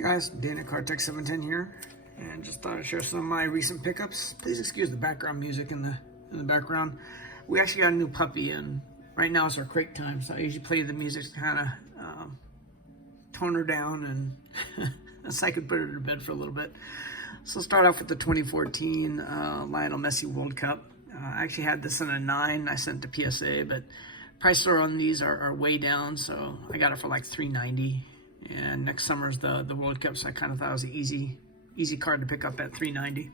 Hey guys, Dana Cartech 710 here, and just thought I'd share some of my recent pickups. Please excuse the background music in the background. We actually got a new puppy, and right now it's our crate time, so I usually play the music to kind of tone her down and so I could put her to bed for a little bit. So I'll start off with the 2014 Lionel Messi World Cup. I actually had this in a 9. I sent it to PSA, but prices on these are way down, so I got it for like $390. And next summer's the World Cup, so I kind of thought it was an easy card to pick up at $390.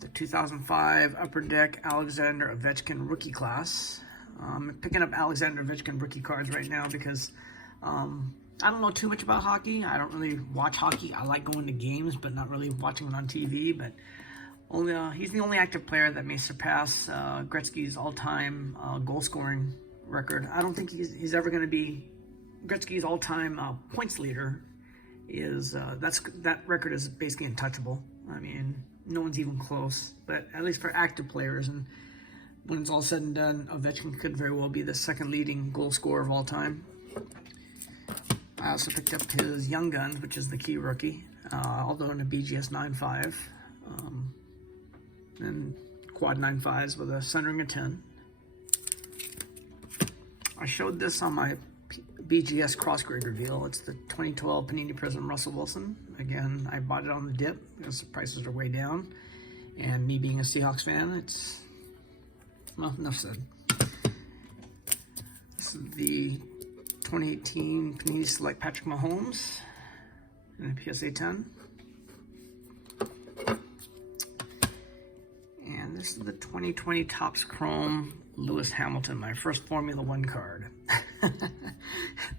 The 2005 Upper Deck Alexander Ovechkin rookie class. I'm picking up Alexander Ovechkin rookie cards right now because I don't know too much about hockey. I don't really watch hockey. I like going to games, but not really watching it on TV. But he's the only active player that may surpass Gretzky's all-time goal scoring record. I don't think he's ever going to be Gretzky's all-time points leader. That record is basically untouchable. I mean, no one's even close. But at least for active players, and when it's all said and done, Ovechkin could very well be the second leading goal scorer of all time. I also picked up his Young Guns, which is the key rookie, although in a BGS 9.5, and quad 9.5s with a centering of 10. I showed this on my BGS cross-grade reveal. It's the 2012 Panini Prism Russell Wilson. Again, I bought it on the dip because the prices are way down. And me being a Seahawks fan, well, enough said. This is the 2018 Panini Select Patrick Mahomes in a PSA 10. And this is the 2020 Topps Chrome Lewis Hamilton, my first Formula One card.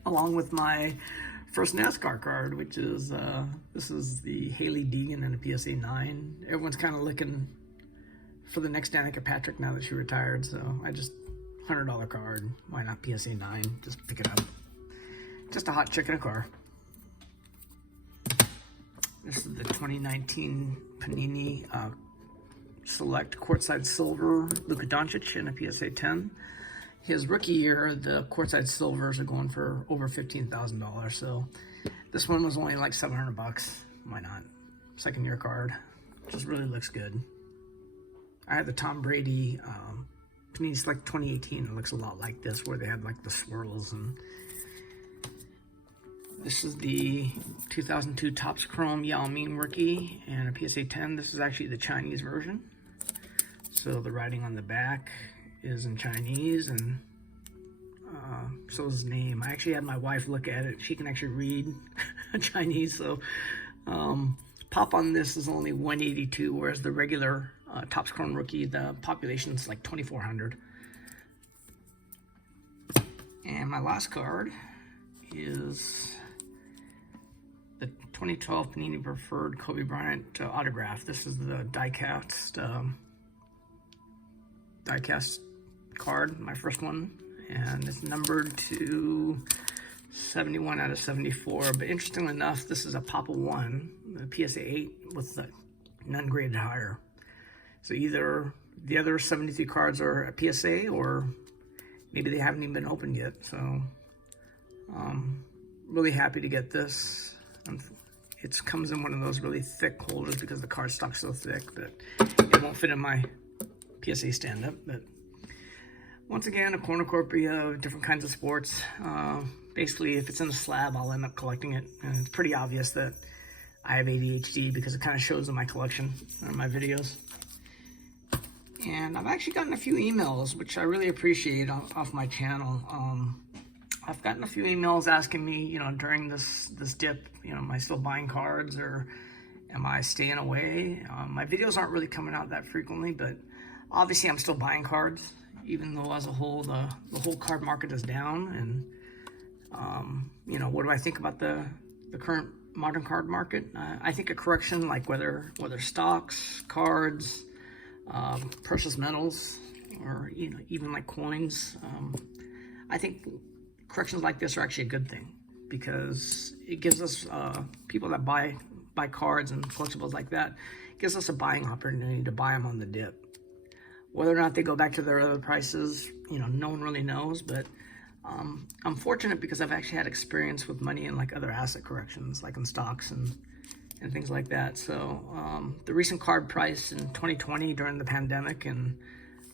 Along with my first NASCAR card, which is, this is the Hailie Deegan in a PSA 9. Everyone's kind of looking for the next Danica Patrick now that she retired, so I just, $100 card, why not PSA 9, just pick it up. Just a hot chick in a car. This is the 2019 Panini Select Courtside Silver Luka Doncic in a PSA 10. His rookie year, the Courtside Silvers are going for over $15,000. So this one was only like $700. Why not? Second year card. Just really looks good. I had the Tom Brady Panini Select 2018. It looks a lot like this, where they had like the swirls. And this is the 2002 Topps Chrome Yao Ming rookie and a PSA 10. This is actually the Chinese version. So the writing on the back is in Chinese, and so is his name. I actually had my wife look at it. She can actually read Chinese, so pop on this is only 182, whereas the regular Topps Chrome rookie, the population is like 2,400. And my last card is the 2012 Panini Preferred Kobe Bryant autograph. This is the die-cast card, my first one, and it's numbered to 71 out of 74. But interestingly enough, this is a Papa 1, the PSA 8 with the none graded higher. So either the other 73 cards are a PSA, or maybe they haven't even been opened yet. So really happy to get this. It comes in one of those really thick holders because the cardstock's so thick that it won't fit in my PSA stand-up. But once again, a cornucopia of different kinds of sports. Basically, if it's in a slab, I'll end up collecting it. And it's pretty obvious that I have ADHD because it kind of shows in my collection and my videos. And I've actually gotten a few emails, which I really appreciate, off my channel. I've gotten a few emails asking me, during this dip, am I still buying cards, or am I staying away? My videos aren't really coming out that frequently, but obviously I'm still buying cards, even though as a whole, the whole card market is down. And, what do I think about the current modern card market? I think a correction, like whether stocks, cards, precious metals, or, even like coins, I think corrections like this are actually a good thing, because it gives us, people that buy cards and collectibles like that, gives us a buying opportunity to buy them on the dip. Whether or not they go back to their other prices, no one really knows, but I'm fortunate because I've actually had experience with money in like other asset corrections, like in stocks and things like that. So the recent card price in 2020 during the pandemic and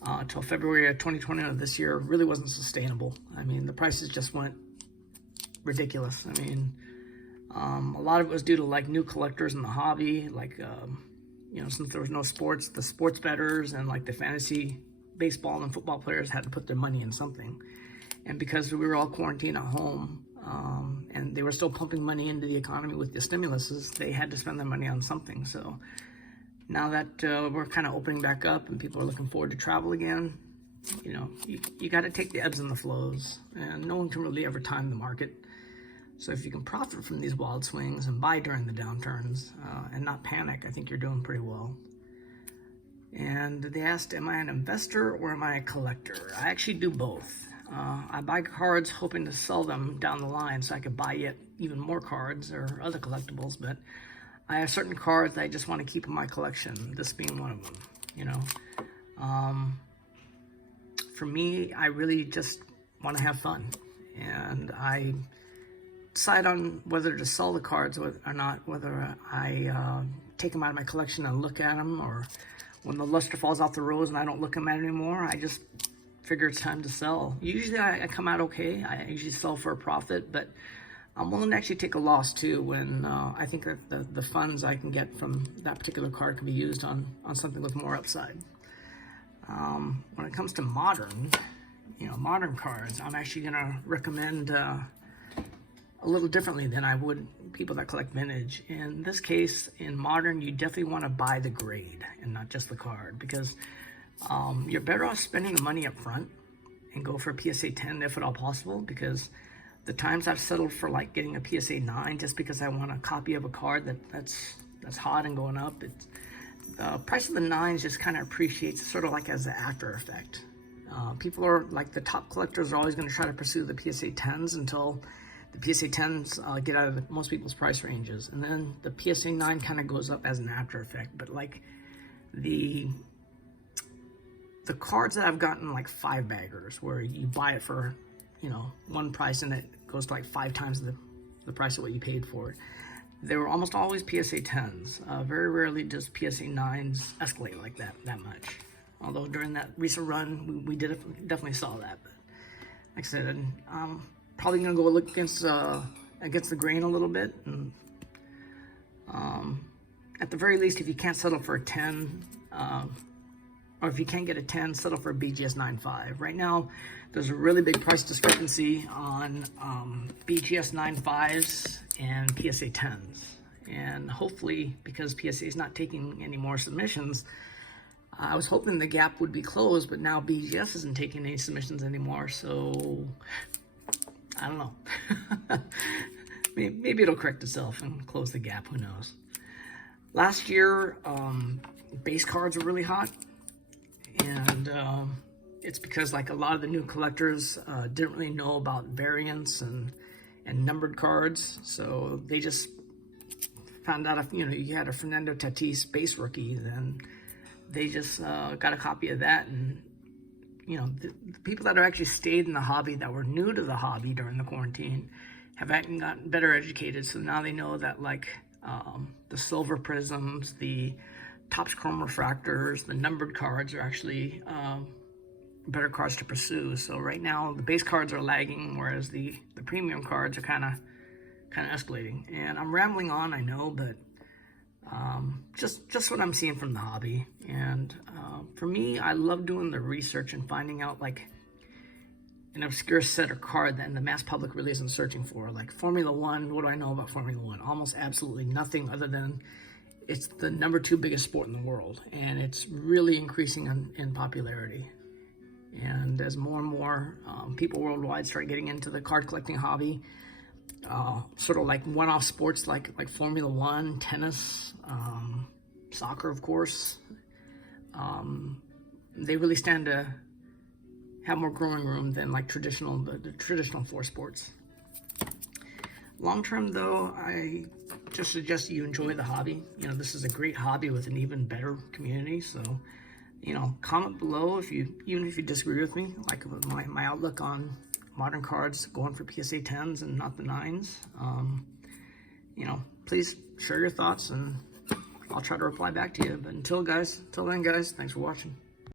until February of 2020 of this year really wasn't sustainable. I mean, the prices just went ridiculous. I mean, a lot of it was due to like new collectors in the hobby, like, you know, since there was no sports, the sports bettors and like the fantasy baseball and football players had to put their money in something. And because we were all quarantined at home, and they were still pumping money into the economy with the stimuluses, they had to spend their money on something. So now that we're kind of opening back up and people are looking forward to travel again, you know, you got to take the ebbs and the flows, and no one can really ever time the market. So if you can profit from these wild swings and buy during the downturns and not panic, I think you're doing pretty well. And they asked, am I an investor or am I a collector? I actually do both. I buy cards hoping to sell them down the line so I could buy yet even more cards or other collectibles, but I have certain cards that I just want to keep in my collection, this being one of them, you know. For me, I really just want to have fun, and I decide on whether to sell the cards or not, whether I take them out of my collection and look at them, or when the luster falls off the rose and I don't look at them anymore, I just figure it's time to sell. Usually I come out okay. I usually sell for a profit, but I'm willing to actually take a loss too when I think that the funds I can get from that particular card can be used on something with more upside. When it comes to modern, you know, modern cards, I'm actually gonna recommend a little differently than I would people that collect vintage. In this case, in modern, you definitely want to buy the grade and not just the card, because you're better off spending the money up front and go for a PSA 10 if at all possible, because the times I've settled for like getting a PSA 9 just because I want a copy of a card that's hot and going up, the price of the 9s just kind of appreciates sort of like as an after effect. People are like, the top collectors are always going to try to pursue the PSA 10s until the PSA 10s get out of most people's price ranges, and then the PSA 9 kind of goes up as an after effect. But like the cards that I've gotten, like 5-baggers, where you buy it for, you know, one price and it goes to like 5 times the price of what you paid for it, they were almost always PSA 10s. Very rarely does PSA 9s escalate like that much. Although during that recent run, we definitely saw that. But like I said, I'm probably gonna go look against the grain a little bit, and at the very least, if you can't settle for a 10, or if you can't get a 10, settle for a BGS 9.5. Right now, there's a really big price discrepancy on BGS 9.5s and PSA 10s. And hopefully, because PSA is not taking any more submissions, I was hoping the gap would be closed, but now BGS isn't taking any submissions anymore, so I don't know. Maybe it'll correct itself and close the gap, who knows. Last year, base cards were really hot, and it's because like a lot of the new collectors didn't really know about variants and numbered cards, so they just found out if, you know, you had a Fernando Tatis base rookie, then they just got a copy of that. And you know, the people that have actually stayed in the hobby, that were new to the hobby during the quarantine, have gotten better educated, so now they know that like the silver prisms, the Topps Chrome refractors, the numbered cards are actually better cards to pursue. So right now the base cards are lagging, whereas the premium cards are kind of escalating. And I'm rambling on, I know, but just what I'm seeing from the hobby. And for me, I love doing the research and finding out like an obscure set or card that the mass public really isn't searching for. Like Formula One, what do I know about Formula One? Almost absolutely nothing, other than it's the #2 biggest sport in the world, and it's really increasing in popularity. And as more and more people worldwide start getting into the card collecting hobby, sort of like one-off sports like Formula One, tennis, soccer, of course, they really stand to have more growing room than like the traditional 4 sports. Long term, though, I just suggest you enjoy the hobby. You know, this is a great hobby with an even better community. So, you know, comment below even if you disagree with me, like my outlook on modern cards going for PSA 10s and not the 9s. You know, please share your thoughts and I'll try to reply back to you. But until then, guys, thanks for watching.